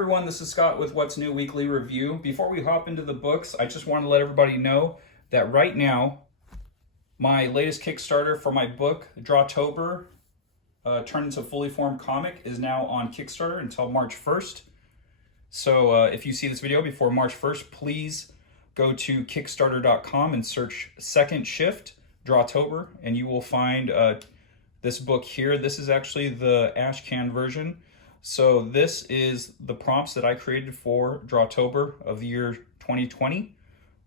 everyone, this is Scott with What's New Weekly Review. Before we hop into the books, I just want to let everybody know that right now, my latest Kickstarter for my book, DRAWtober, turned into a fully formed comic, is now on Kickstarter until March 1st. So if you see this video before March 1st, please go to KickStarter.com and search Second Shift, DRAWtober, and you will find this book here. This is actually the Ashcan version. So this is the prompts that I created for DRAWtober of the year 2020,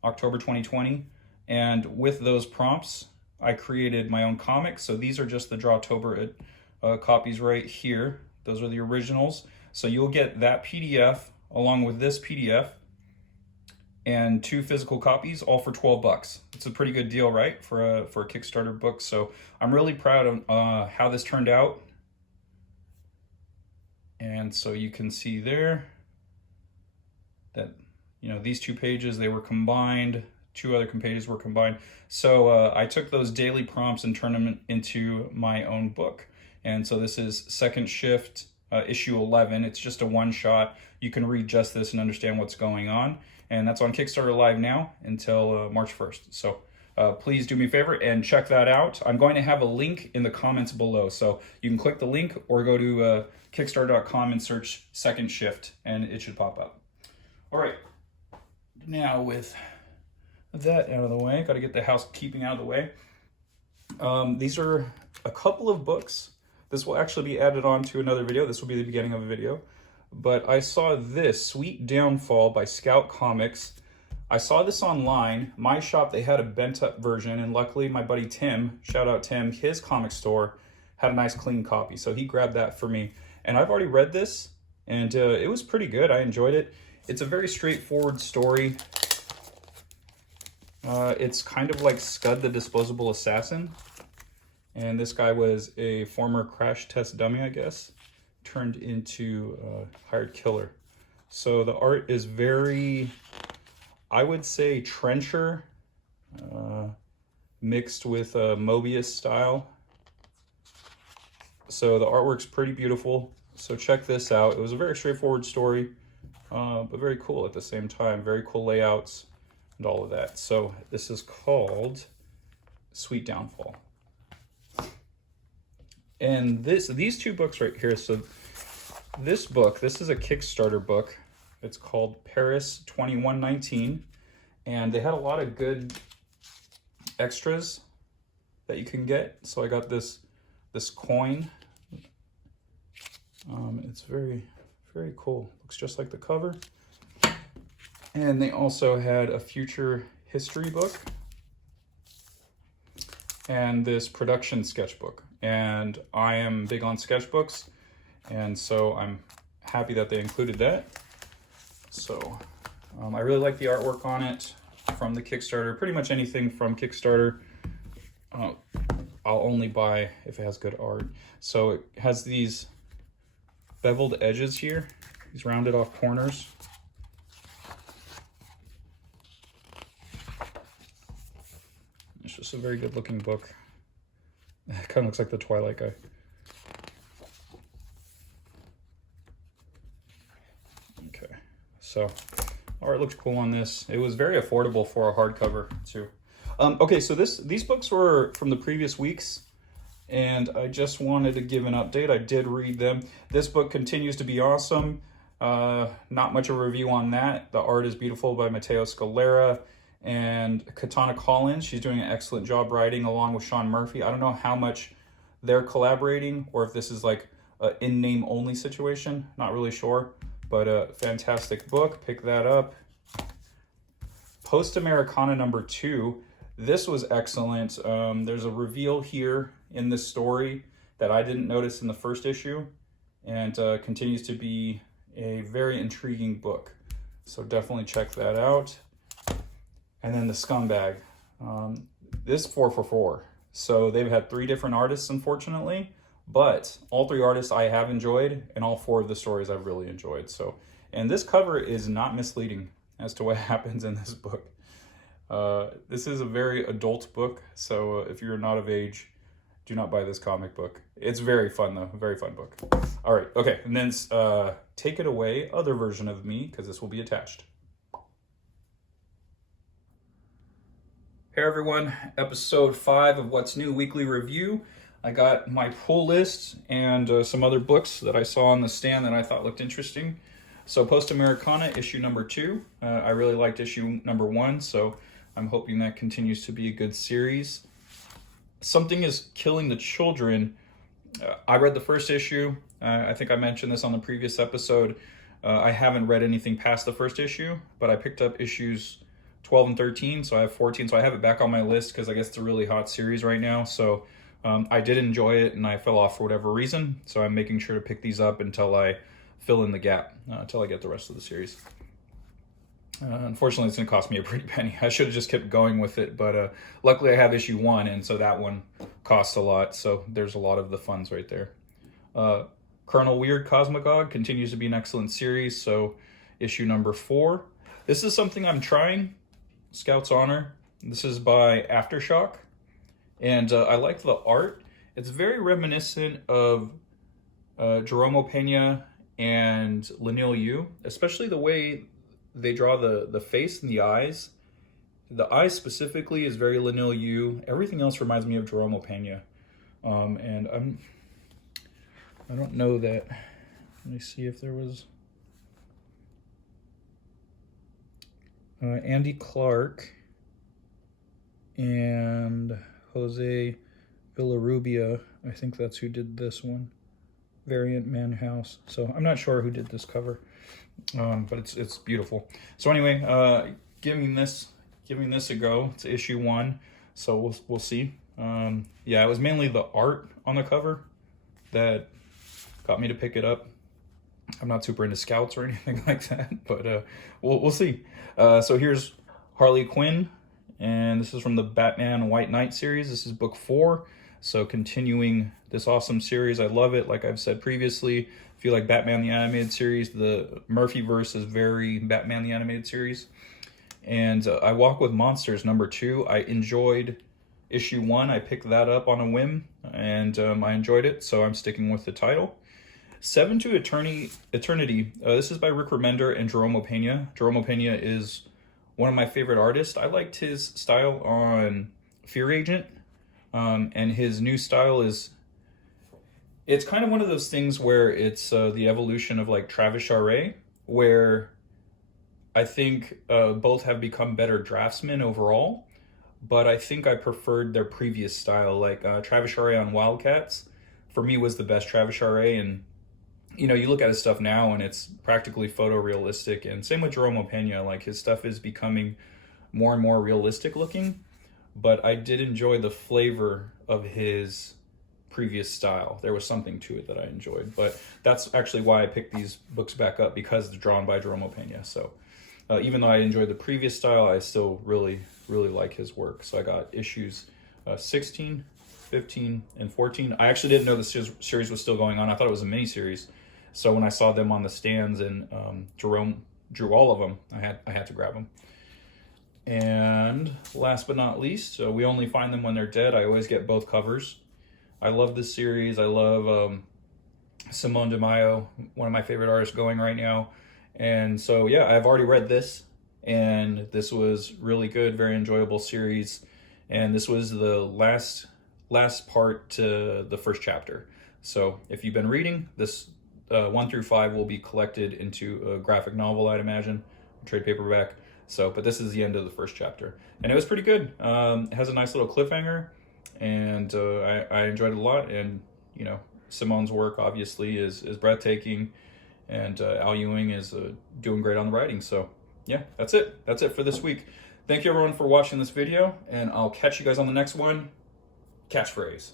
October 2020. And with those prompts, I created my own comic. So these are just the DRAWtober copies right here. Those are the originals. So you'll get that PDF along with this PDF and 2 physical copies, all for 12 bucks. It's a pretty good deal, right? For a Kickstarter book. So I'm really proud of how this turned out. And so you can see there that, you know, these 2 pages, they were combined, 2 other pages were combined. So I took those daily prompts and turned them into my own book. And so this is Second Shift, issue 11. It's just a one-shot. You can read just this and understand what's going on. And that's on Kickstarter Live now until March 1st. So please do me a favor and check that out. I'm going to have a link in the comments below. So you can click the link or go to Kickstarter.com and search Second Shift and it should pop up. All right, now with that out of the way, got to get the housekeeping out of the way. These are a couple of books. This will actually be added on to another video. This will be the beginning of a video. But I saw this, Sweet Downfall by Scout Comics. I saw this online. My shop, they had a bent up version, and luckily my buddy Tim, shout out Tim, his comic store had a nice clean copy. So he grabbed that for me. And I've already read this, and it was pretty good. I enjoyed it. It's a very straightforward story. It's kind of like Scud the Disposable Assassin. And this guy was a former crash test dummy, I guess, turned into a hired killer. So the art is very, I would say, Trencher, mixed with Mobius style. So the artwork's pretty beautiful. So check this out. It was a very straightforward story, but very cool at the same time. Very cool layouts and all of that. So this is called Sweet Downfall. And these 2 books right here. So this book, this is a Kickstarter book. It's called Paris 2119. And they had a lot of good extras that you can get. So I got this coin. It's very, very cool. Looks just like the cover. And they also had a future history book and this production sketchbook. And I am big on sketchbooks, and so I'm happy that they included that. So I really like the artwork on it from the Kickstarter. Pretty much anything from Kickstarter, I'll only buy if it has good art. So it has these beveled edges here, these rounded off corners. It's just a very good looking book. It kind of looks like the Twilight guy. Okay, so art looks cool on this. It was very affordable for a hardcover too. Okay, so these books were from the previous weeks, and I just wanted to give an update. I did read them. This book continues to be awesome. Not much of a review on that. The art is beautiful by Matteo Scalera and Katana Collins. She's doing an excellent job writing along with Sean Murphy. I don't know how much they're collaborating or if this is like an in-name only situation. Not really sure, but a fantastic book. Pick that up. Post Americana #2. This was excellent. There's a reveal here in this story that I didn't notice in the first issue, and continues to be a very intriguing book. So definitely check that out. And then the Scumbag. This 4 for 4. So they've had 3 different artists, unfortunately, but all 3 artists I have enjoyed, and all 4 of the stories I've really enjoyed. So, and this cover is not misleading as to what happens in this book. This is a very adult book, so if you're not of age, Do not buy this comic book. It's very fun though, very fun book. All right, okay, and then Take It Away, other version of me, because this will be attached. Hey everyone, episode 5 of What's New Weekly Review. I got my pull list and some other books that I saw on the stand that I thought looked interesting. So Post Americana, issue number 2. I really liked issue number 1, so I'm hoping that continues to be a good series. Something is Killing the Children. I read the first issue. I think I mentioned this on the previous episode. I haven't read anything past the first issue, but I picked up issues 12 and 13, so I have 14. So I have it back on my list because I guess it's a really hot series right now. So I did enjoy it, and I fell off for whatever reason. So I'm making sure to pick these up until I fill in the gap, until I get the rest of the series. Unfortunately, it's going to cost me a pretty penny. I should have just kept going with it, but luckily I have issue 1, and so that one costs a lot, so there's a lot of the funds right there. Colonel Weird Cosmogog continues to be an excellent series, so issue number 4. This is something I'm trying, Scout's Honor. This is by Aftershock, and I like the art. It's very reminiscent of Jerome Pena and Lanil Yu, especially the way they draw the face and the eyes. The eyes specifically is very Lanil Yu. Everything else reminds me of Jerome Pena. And I don't know that. Let me see if there was Andy Clark and Jose Villarrubia. I think that's who did this one. Variant Man House. So I'm not sure who did this cover. But it's beautiful. So anyway, giving this a go. It's issue 1, so we'll see. Yeah, it was mainly the art on the cover that got me to pick it up. I'm not super into Scouts or anything like that, but we'll see. So here's Harley Quinn, and this is from the Batman White Knight series. This is book 4. So continuing this awesome series, I love it. Like I've said previously, I feel like Batman the Animated Series, the Murphyverse is very Batman the Animated Series. And I Walk with Monsters number 2. I enjoyed issue 1. I picked that up on a whim, and I enjoyed it, so I'm sticking with the title. 7 to Eternity. This is by Rick Remender and Jerome Pena. Jerome Pena is one of my favorite artists. I liked his style on Fear Agent. And his new style it's kind of one of those things where it's the evolution of like Travis Charest, where I think both have become better draftsmen overall, but I think I preferred their previous style. Like Travis Charest on Wildcats, for me, was the best Travis Charest, and you know, you look at his stuff now and it's practically photorealistic, and same with Jerome Pena. Like his stuff is becoming more and more realistic looking. But I did enjoy the flavor of his previous style. There was something to it that I enjoyed. But that's actually why I picked these books back up, because they're drawn by Jerome Pena. So even though I enjoyed the previous style, I still really, really like his work. So I got issues 16, 15, and 14. I actually didn't know the series was still going on. I thought it was a mini-series. So when I saw them on the stands and Jerome drew all of them, I had to grab them. And last but not least, We Only Find Them When They're Dead. I always get both covers. I love this series. I love Simone de Mayo, one of my favorite artists going right now. And so, yeah, I've already read this, and this was really good, very enjoyable series. And this was the last part to the first chapter. So if you've been reading, this 1 through 5 will be collected into a graphic novel, I'd imagine, trade paperback. So, but this is the end of the first chapter, and it was pretty good. It has a nice little cliffhanger, and I enjoyed it a lot. And you know, Simone's work obviously is breathtaking, and Al Ewing is doing great on the writing. So, yeah, that's it. That's it for this week. Thank you everyone for watching this video, and I'll catch you guys on the next one. Catchphrase.